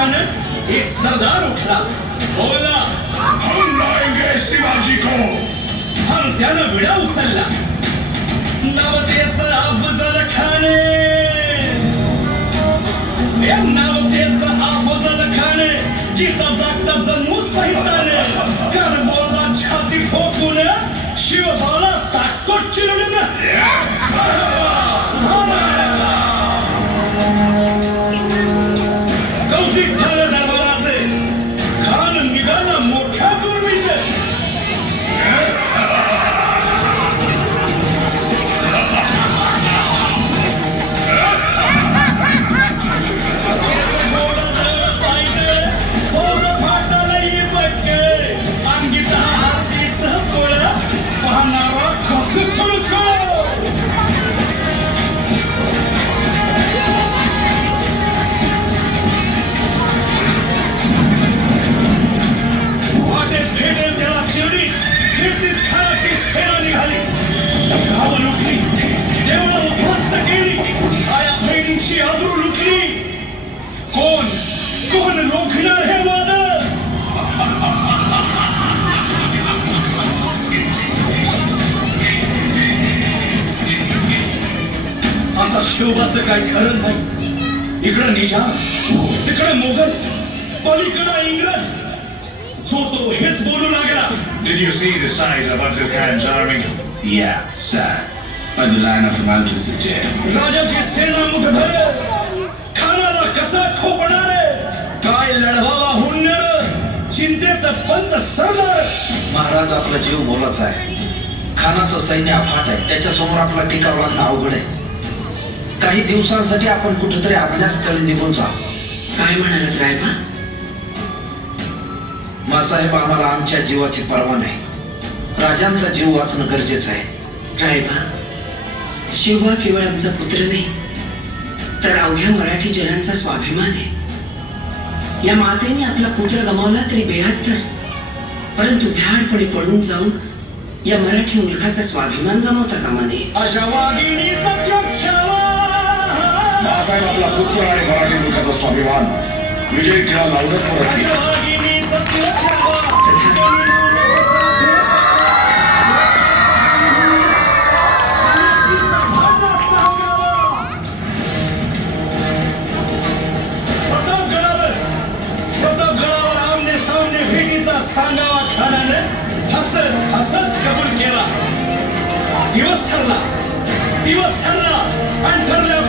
अचानक एक सरदार उठला बोला हम लाएंगे शिवाजी को हम त्यानं विडा उचलला नवतेचा अफजल खाने या नवतेचं अफजल खाने जिता जागता जन्मू सहिताने कर बोलला छाती ठोकून शिवभाला ताकतो चिरडून Hallelujah. आता शिवबाचं काय खरं नाही? इकडं निजाम तिकडं मोगल पलीकडं इंग्रज. जो तो हेच बोलू लागला. Did you see the size of Abdul Khan's army? Yeah, sir. But the line of the mountains is dead. राजाची सेना मुठभर खानाला कसा ठोपणार काय लढवावा हुन्नर चिंतेत पंत सरदार महाराज आपला जीव बोलाचा आहे. खानाचं सैन्य अफाट आहे. त्याच्यासमोर आपला टिकाव लागणं अवघड आहे. काही दिवसांसाठी आपण कुठेतरी अज्ञातस्थळी निघून जाऊ. काय म्हणालात रायबा? मासाहेब आम्हाला आमच्या जीवाची पर्वा नाही. राजांचा जीव वाचणं गरजेचं आहे. रायबा शिवबा केवळ आमचा पुत्र नाही तर अवघ्या मराठी जनांचा स्वाभिमान आहे. या मातेने आपला पुत्र गमावला तरी बेहत्तर परंतु भ्याडपणे पळून जाऊन या मराठी मुलखाचा स्वाभिमान गमावता कामा नये. बाळासाहेब आपला पुत्र आणि मराठी लोकांचा स्वाभिमान. विजय खेळा लावूनच परत आमने सामने सांगावा खानाने हसत हसत कबूल केला. दिवस ठरला. दिवस ठरला आणि ठरल्याप्रमाणे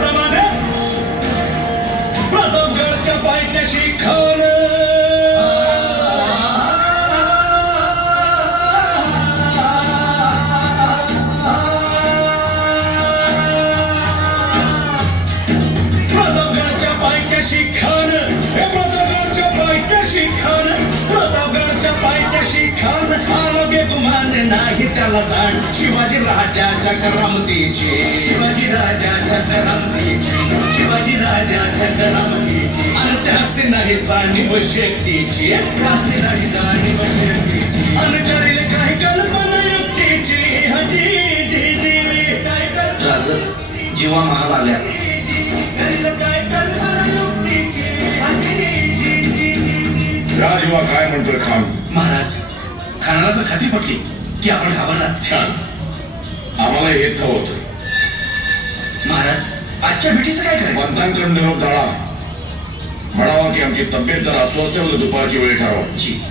त्याला जाण शिवाजी राजाच्या करामतीची. शिवाजी राजाच्या करामतीची. शिवाजी राजाच्या करामतीची. आणि त्याचे नाही जाणीव शक्तीची त्याचे नाही जाणीव शक्तीची आणि करेल काही कल्पना युक्तीची. हजी जी जी. काय कल्पना राज जीवा महाल आल्या. राजवा काय म्हणतोय खान? महाराज खानाला तर खात्री पटली. की आपण घाबरला छान. आम्हाला हेच हवं होतं. महाराज आजच्या भेटीचं काय करायचं? पंतांकडे निरोप जाळा म्हणावा की आमची तब्येत जर अस्वस्थ तर दुपारची वेळ ठरवा. जी.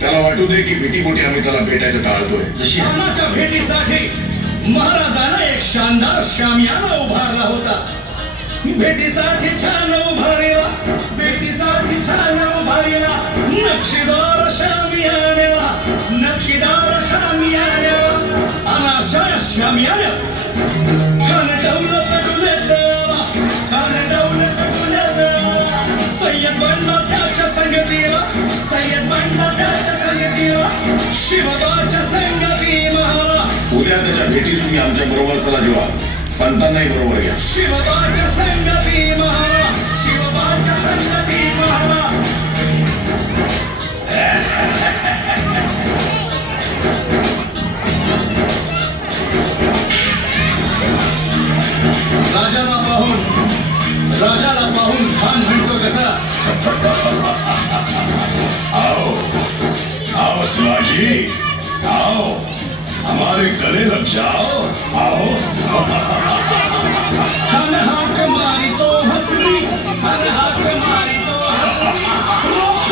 त्याला वाटू दे की भीतीपोटी आम्ही त्याला भेटायचं टाळतोय. जशी खानाच्या भेटीसाठी महाराजांना एक शानदार शामियाना उभारला होता. भेटीसाठी छान उभारला. भेटीसाठी छान उभारला. नक्षीदार शामियानेला. नक्षीदार डौल पटुले देवा खान डौल पटुले देवा सय्यद बनला त्याच्या संगतीला सय्यद बनला त्याच्या संगतीला शिवबाच्या संगती महारा उद्या त्याच्या भेटीस तुम्ही आमच्या बरोबर चला जेव्हा. पंतांनाही बरोबर घ्या. शिवबाच्या संगती महारा राजाला आओ हमारे गले लग जाओ आओ। खान हाक मारी तो हसली खान हाक मारी तो हसली